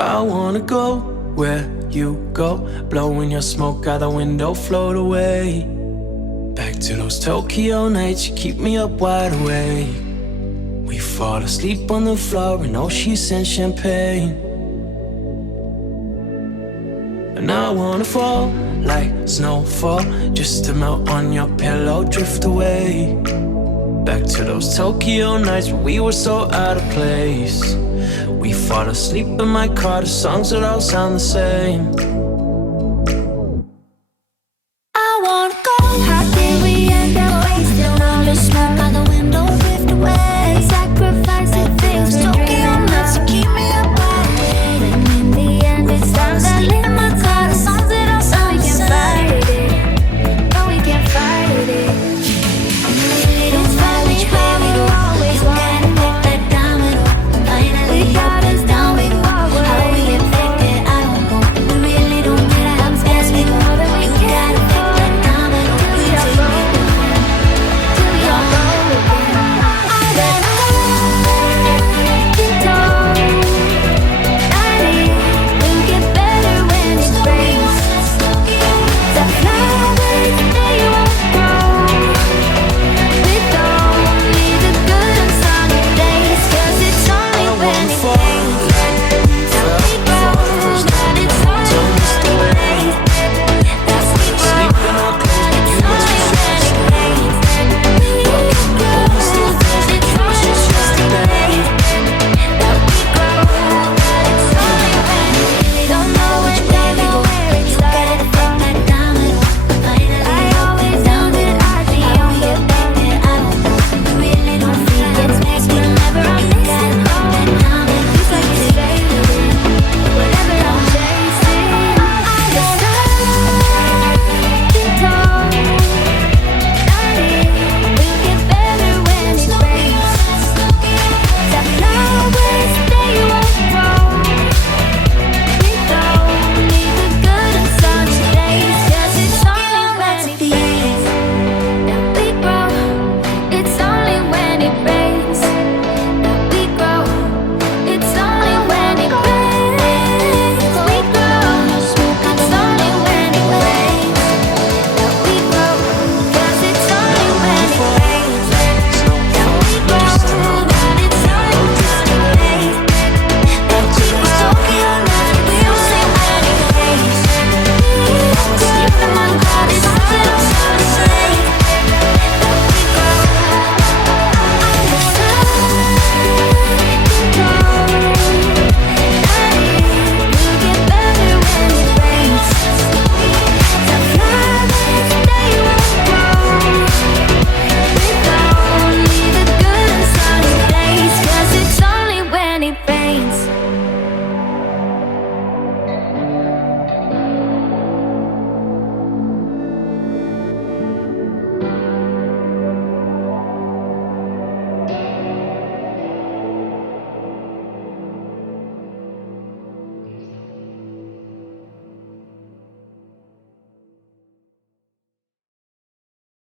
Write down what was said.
I wanna go where you go, blowing your smoke out the window, float away. Back to those Tokyo nights, you keep me up wide awake. We fall asleep on the floor in sheets and champagne. And I wanna fall like snowfall, just to melt on your pillow, drift away. Back to those Tokyo nights when we were so out of place. We fall asleep in my car, the songs would all sound the same.